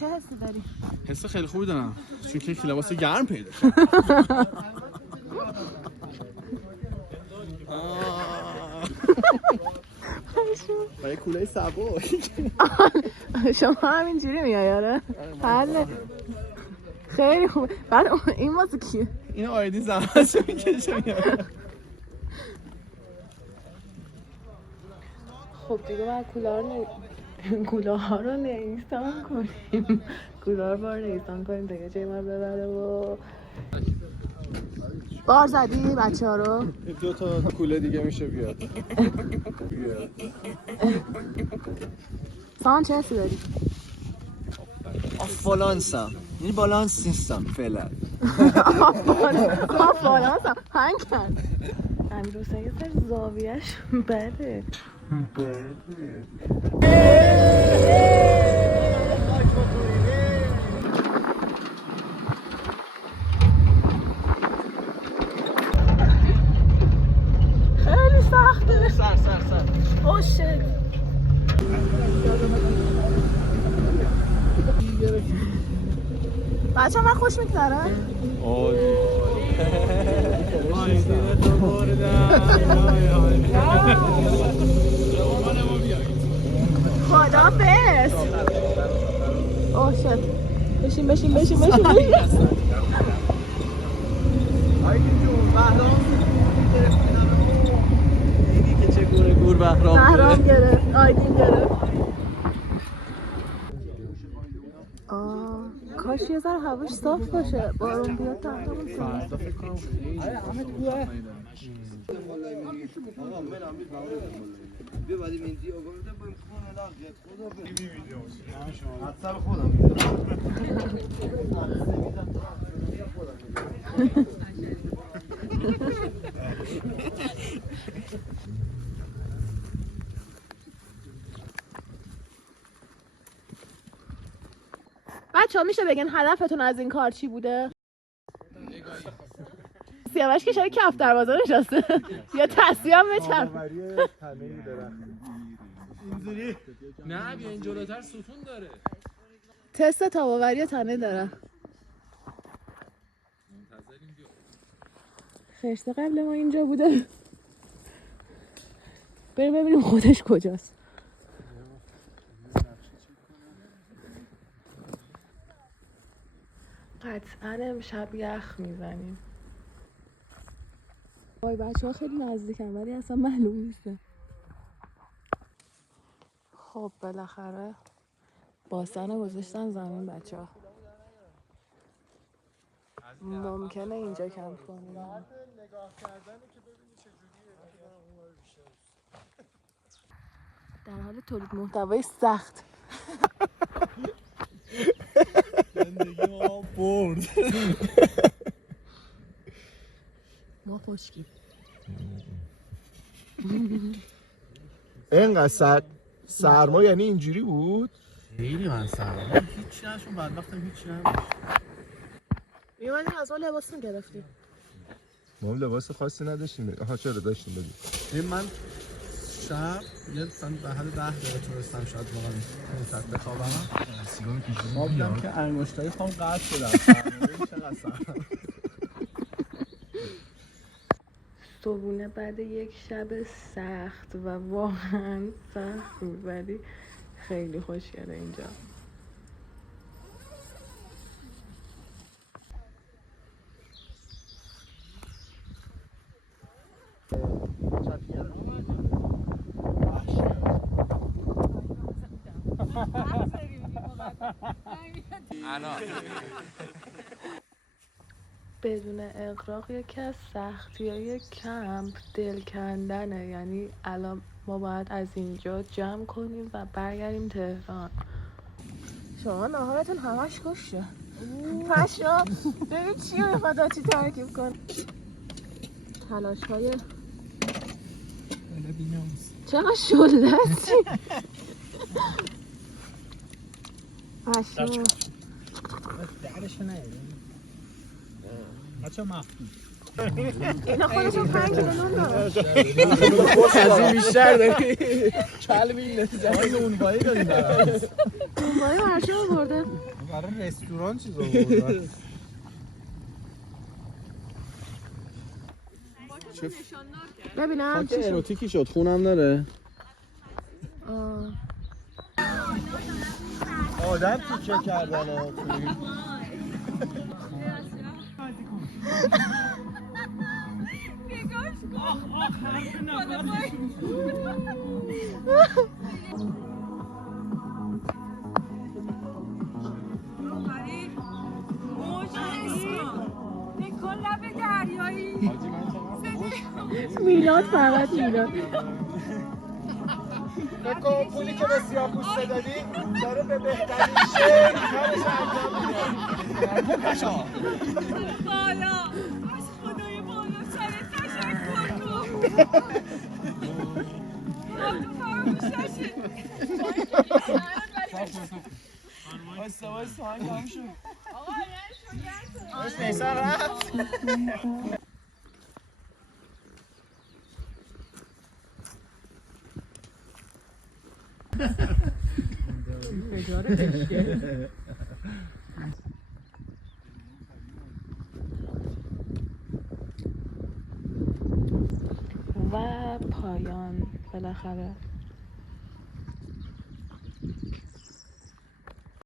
چه حسی داری؟ حس خیلی خوبی دارم چون که یک لباس گرم پیدا شد. و یک کوله سبک. شما همینجوری میای آره؟ حله خیلی خوبه. بعد این واسه کیه؟ این آیدی زحمتشو میکشه میاره. خب دیگه باید کوله ها رو نیستان کنیم. کوله ها رو بار نیستان کنیم دیگه جای ما ببره و بار زدی بچه ها رو؟ 2 تا کوله دیگه میشه بیاد. سان چه حسی داری؟ بالانسم یعنی بالانس نیستم فعلا. بالانسم هنگ کرد امیر حسین یه سر زاویهش بده. خیلی سخته. سر اوشه بچه من خوش میگذره؟ خدا بس اوه شد بشین اینی که چه گور بهرام گرفت آیدین گرفت. کاش یه ذره هواش صاف باشه بارون بیاد تحتمون فردا فکر کنم خیلی بچه ها میشه بگن هدفتون از این کار چی بوده؟ سیاوش که شاید کف دروازه نشسته یا تصویه هم بچرم نه بیا این جلوتر ستون داره. تست تاباوری تنه داره. خرشته قبل ما اینجا بوده. بریم ببینیم خودش کجاست. قطعا امشب یخ میزنیم. وای بچه ها خیلی نزدیکم ولی اصلا معلوم نیسته. خب بالاخره باسن گذاشتن زمین بچه ها. ممکنه اینجا کمپ کنیم. در حال تولید محتوای سخت. زندگی ما برد. ما خشکیم. اینقدر سرما یعنی اینجوری بود؟ خیلی من سرما هیچی نشون بدبختم هیچی نمیشه. میومدیم از اون لباسون گرفتیم. ما هم لباس خاصی نداشتیم. آها چرا داشتیم بگید. من شب یه به حد 10 دقیقه تونستم شاید واقعا این ساعت بخوابم. خوابیدم که انگشتای پام قطع شدن. چقدر سرما. صبحونه بعد یک شب سخت و واقعا سخت بود ولی خیلی خوشگله اینجا. بدون اغراق یکی از سختی‌های کمپ دل کندنه. یعنی الان ما باید از اینجا جمع کنیم و برگردیم تهران. شما ناهارتون همش کشه. پشما ببین چی رو میخواد چی ترکیب کن. تلاش‌های چقدر شلده هستی. پشما درشو نیاریم بچه مفتون اینا خودشون 5 کیلو نون دارن. از بیشتر داری. کلمی این نتیجه های اونبایی داریم. اونبایی ورشه آورده. برای رستوران چیز آوردن. ببینم چه اروتیکی شد، خونم داره. آدم تیکه کردن ها. میلاد فقط میلاد بکن پولی که به سیاپوس دادی داره به بهترین شکل کارش انجام میده. پاشا بالا از خدای بالا سرت تشکر کن. تو فراموش نشه. وایسا هنگ هم شد. آقا یعنی شو نیسان رفت. و پایان بالاخره